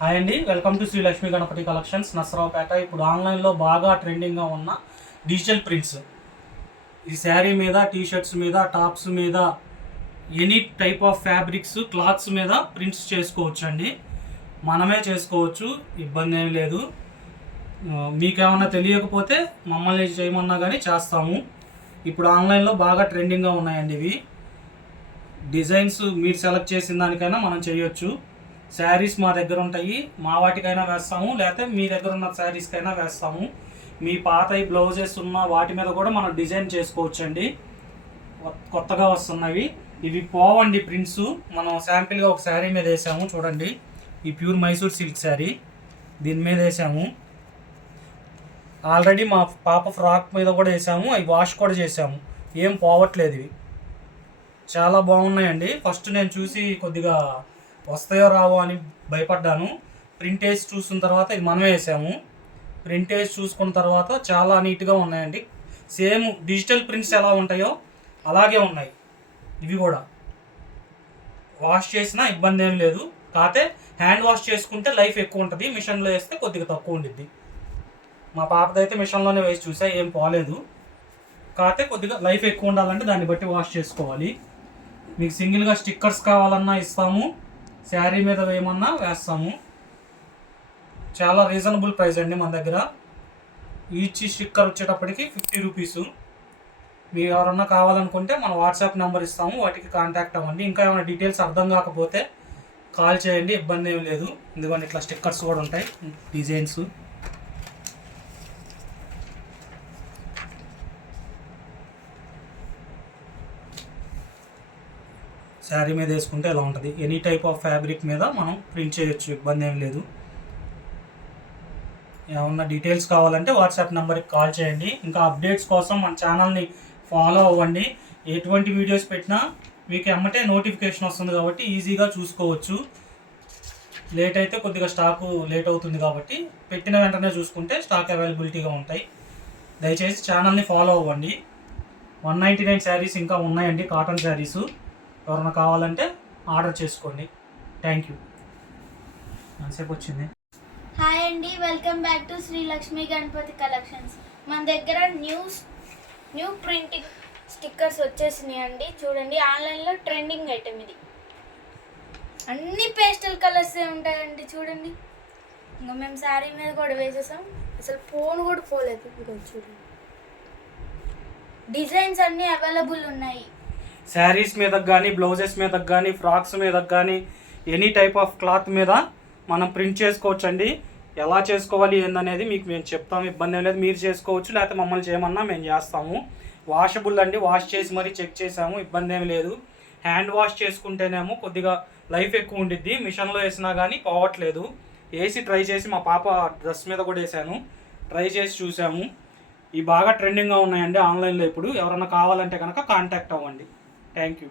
Hi అండి, welcome to Shri Lakshmi Ganapathi collections Narasaraopet. ఇప్పుడు ఆన్లైన్లో బాగా ట్రెండింగ్గా ఉన్న డిజిటల్ ప్రింట్స్, ఈ శారీ మీద, టీషర్ట్స్ మీద, టాప్స్ మీద, any type of fabrics, clothes మీద ప్రింట్స్ చేసుకోవచ్చు అండి. మనమే చేసుకోవచ్చు, ఇబ్బంది ఏం లేదు. మీకేమన్నా తెలియకపోతే మమ్మల్ని చేయమన్నా కానీ చేస్తాము. ఇప్పుడు ఆన్లైన్లో బాగా ట్రెండింగ్గా ఉన్నాయండి ఇవి. డిజైన్స్ మీరు సెలెక్ట్ చేసిన దానికైనా మనం చేయొచ్చు. శారీస్ మా దగ్గర ఉంటాయి, మా వాటికైనా వేస్తాము, లేకపోతే మీ దగ్గర ఉన్న శారీస్కైనా వేస్తాము. మీ పాత బ్లౌజెస్ ఉన్న వాటి మీద కూడా మనం డిజైన్ చేసుకోవచ్చు అండి. కొత్తగా వస్తున్నవి ఇవి పోవండి ప్రింట్స్. మనం శాంపిల్గా ఒక శారీ మీద వేసాము చూడండి. ఈ ప్యూర్ మైసూర్ సిల్క్ శారీ దీని మీద వేసాము. ఆల్రెడీ మా పాప ఫ్రాక్ మీద కూడా వేసాము, అవి వాష్ కూడా చేసాము. ఏం పోవట్లేదు, ఇవి చాలా బాగున్నాయండి. ఫస్ట్ నేను చూసి కొద్దిగా వస్తాయో రావో అని భయపడ్డాను. ప్రింట్ వేసి చూసిన తర్వాత ఇది మనమే వేసాము. ప్రింట్ వేసి చూసుకున్న తర్వాత చాలా నీట్గా ఉన్నాయండి. సేమ్ డిజిటల్ ప్రింట్స్ ఎలా ఉంటాయో అలాగే ఉన్నాయి ఇవి కూడా. వాష్ చేసినా ఇబ్బంది ఏం లేదు. కాకపోతే హ్యాండ్ వాష్ చేసుకుంటే లైఫ్ ఎక్కువ ఉంటుంది, మిషన్లో వేస్తే కొద్దిగా తక్కువ ఉండిద్ది. మా పాపదైతే మిషన్లోనే వేసి చూసా, ఏం పోలేదు. కాకపోతే కొద్దిగా లైఫ్ ఎక్కువ ఉండాలంటే దాన్ని బట్టి వాష్ చేసుకోవాలి. మీకు సింగిల్గా స్టిక్కర్స్ కావాలన్నా ఇస్తాము, శారీ మీద వేయమన్నా వేస్తాము. చాలా రీజనబుల్ ప్రైస్ అండి మన దగ్గర. ఈచ్ స్టిక్కర్ వచ్చేటప్పటికి 50 రూపీసు. మీరు ఎవరన్నా కావాలనుకుంటే మన వాట్సాప్ నెంబర్ ఇస్తాము, వాటికి కాంటాక్ట్ అవ్వండి. ఇంకా ఏమైనా డీటెయిల్స్ అర్థం కాకపోతే కాల్ చేయండి, ఇబ్బంది ఏం లేదు. ఎందుకంటే ఇట్లా స్టిక్కర్స్ కూడా ఉంటాయి, డిజైన్స్. శారీ మీద వేసుకుంటే ఎలా ఉంటుంది. ఎనీ టైప్ ఆఫ్ ఫ్యాబ్రిక్ మీద మనం ప్రింట్ చేయొచ్చు, ఇబ్బంది ఏం లేదు. ఏమన్నా డీటెయిల్స్ కావాలంటే వాట్సాప్ నెంబర్కి కాల్ చేయండి. ఇంకా అప్డేట్స్ కోసం మన ఛానల్ని ఫాలో అవ్వండి. ఎటువంటి వీడియోస్ పెట్టినా మీకు ఎమ్మటే నోటిఫికేషన్ వస్తుంది కాబట్టి ఈజీగా చూసుకోవచ్చు. లేట్ అయితే కొద్దిగా స్టాకు లేట్ అవుతుంది కాబట్టి పెట్టిన వెంటనే చూసుకుంటే స్టాక్ అవైలబిలిటీగా ఉంటాయి. దయచేసి ఛానల్ని ఫాలో అవ్వండి. 199 శారీస్ ఇంకా ఉన్నాయండి, కాటన్ శారీసు. ఎవరైనా కావాలంటే ఆర్డర్ చేసుకోండి. Thank you. ఎంతసేపు వచ్చింది. హాయ్ అండి, welcome back to Shri Lakshmi Ganapathi collections. మన దగ్గర న్యూ ప్రింటింగ్ స్టిక్కర్స్ వచ్చేసినాయి అండి. చూడండి, ఆన్లైన్లో ట్రెండింగ్ ఐటెం ఇది. అన్ని పేస్టల్ కలర్సే ఉంటాయండి. చూడండి, ఇంకా మేము శారీ మీద కూడా వేసేసాం, అసలు ఫోన్ కూడా పోలేదు. చూడండి, డిజైన్స్ అన్నీ అవైలబుల్ ఉన్నాయి. శారీస్ మీద కానీ, బ్లౌజెస్ మీద కానీ, ఫ్రాక్స్ మీద కానీ, ఎనీ టైప్ ఆఫ్ క్లాత్ మీద మనం ప్రింట్ చేసుకోవచ్చు అండి. ఎలా చేసుకోవాలి ఏందనేది మీకు మేము చెప్తాము, ఇబ్బంది ఏం లేదు. మీరు చేసుకోవచ్చు, లేకపోతే మమ్మల్ని చేయమన్నా మేము చేస్తాము. వాషబుల్ అండి, వాష్ చేసి మరీ చెక్ చేసాము, ఇబ్బంది ఏమి లేదు. హ్యాండ్ వాష్ చేసుకుంటేనేమో కొద్దిగా లైఫ్ ఎక్కువ ఉండిద్ది, మిషన్లో వేసినా కానీ పోవట్లేదు. వేసి ట్రై చేసి మా పాప డ్రెస్ మీద కూడా వేసాను, ట్రై చేసి చూసాము. ఇవి బాగా ట్రెండింగ్గా ఉన్నాయండి ఆన్లైన్లో. ఇప్పుడు ఎవరైనా కావాలంటే కనుక కాంటాక్ట్ అవ్వండి. Thank you.